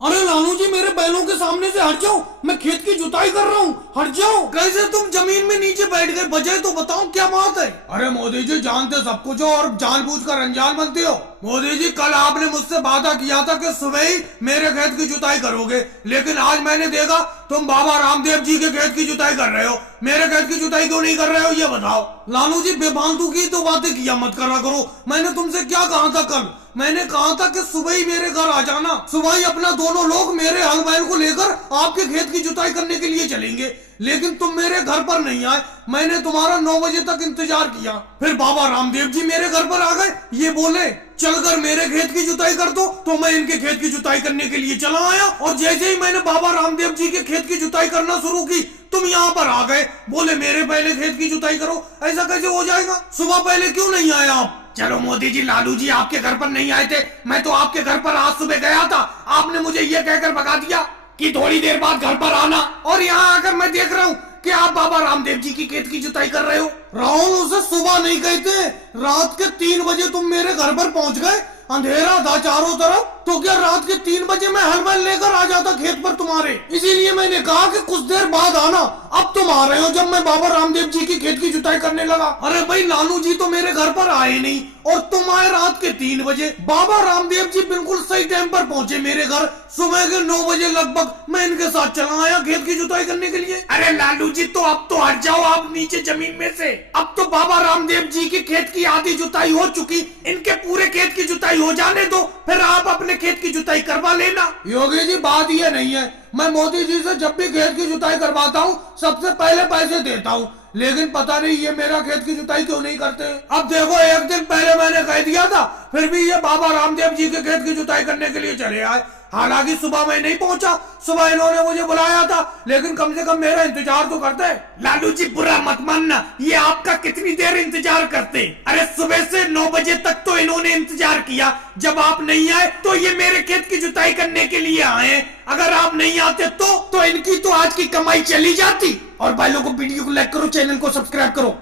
अरे लालू जी मेरे बैलों के सामने से हट जाओ, मैं खेत की जुताई कर रहा हूँ, हट जाओ। कैसे तुम जमीन में नीचे बैठ गए, वजह तो बताओ क्या बात है। अरे मोदी जी जानते सब कुछ हो और जानबूझकर अनजान बनते हो। मोदी जी कल आपने मुझसे वादा किया था कि सुबह ही मेरे खेत की जुताई करोगे, लेकिन आज मैंने देखा तुम बाबा रामदेव जी के खेत की जुताई कर रहे हो। मेरे खेत की जुताई क्यों नहीं कर रहे हो ये बताओ। लालू जी बेफालतू की तो बातें किया मत करा करो। मैंने तुमसे क्या कहा था कल? मैंने कहा था कि सुबह ही मेरे घर आ जाना, सुबह ही अपना दोनों लोग मेरे हल बैल को लेकर आपके खेत की जुताई करने के लिए चलेंगे, लेकिन तुम मेरे घर पर नहीं आए। मैंने तुम्हारा 9 बजे तक इंतजार किया, फिर बाबा रामदेव जी मेरे घर पर आ गए, ये बोले चलकर मेरे खेत की जुताई कर दो, तो मैं इनके खेत की जुताई करने के लिए चला आया। और जैसे ही मैंने बाबा रामदेव जी के खेत की जुताई करना शुरू की, तुम यहाँ पर आ गए, बोले मेरे पहले खेत की जुताई करो। ऐसा कैसे हो जाएगा? सुबह पहले क्यों नहीं आए आप? चलो मोदी जी, लालू जी आपके घर पर नहीं आए थे, मैं तो आपके घर पर आज सुबह गया था। आपने मुझे ये कहकर भगा दिया कि थोड़ी देर बाद घर पर आना, और यहाँ आकर मैं देख रहा हूँ कि आप बाबा रामदेव जी की खेत की जुताई कर रहे हो। राहुल उसे सुबह नहीं कहते, रात के 3 बजे तुम मेरे घर पर पहुंच गए, अंधेरा था चारों तरफ, तो क्या रात के 3 बजे मैं हल बैल लेकर आ जाता खेत पर तुम्हारे? इसीलिए मैंने कहा कि कुछ देर बाद आना। अब तुम आ रहे हो जब मैं बाबा रामदेव जी की खेत की जुताई करने लगा। अरे भाई लालू जी तो मेरे घर पर आए नहीं, और तुम आए रात के 3 बजे। बाबा रामदेव जी बिल्कुल सही टाइम पर पहुंचे मेरे घर, सुबह के 9 बजे लगभग। मैं इनके साथ चला आया खेत की जुताई करने के लिए। अरे लालू जी तो अब तो हट जाओ आप नीचे जमीन में से। अब तो बाबा रामदेव जी के खेत की आधी जुताई हो चुकी, इनके पूरे खेत की जुताई हो जाने दो, फिर आप अपने खेत की जुताई करवा लेना। योगी जी बात ये नहीं है, मैं मोदी जी से जब भी खेत की जुताई करवाता हूँ सबसे पहले पैसे देता हूँ, लेकिन पता नहीं ये मेरा खेत की जुताई क्यों नहीं करते। अब देखो एक दिन पहले मैंने कह दिया था, फिर भी ये बाबा रामदेव जी के खेत की जुताई करने के लिए चले आए। हालांकि सुबह मैं नहीं पहुंचा, सुबह इन्होंने मुझे बुलाया था, लेकिन कम से कम मेरा इंतजार तो करते। लालू जी बुरा मत मानना, ये आपका कितनी देर इंतजार करते? अरे सुबह से 9 बजे तक तो इन्होंने इंतजार किया, जब आप नहीं आए तो ये मेरे खेत की जुताई करने के लिए आए। अगर आप नहीं आते तो इनकी तो आज की कमाई चली जाती। और भाइयों को वीडियो को लाइक करो, चैनल को सब्सक्राइब करो।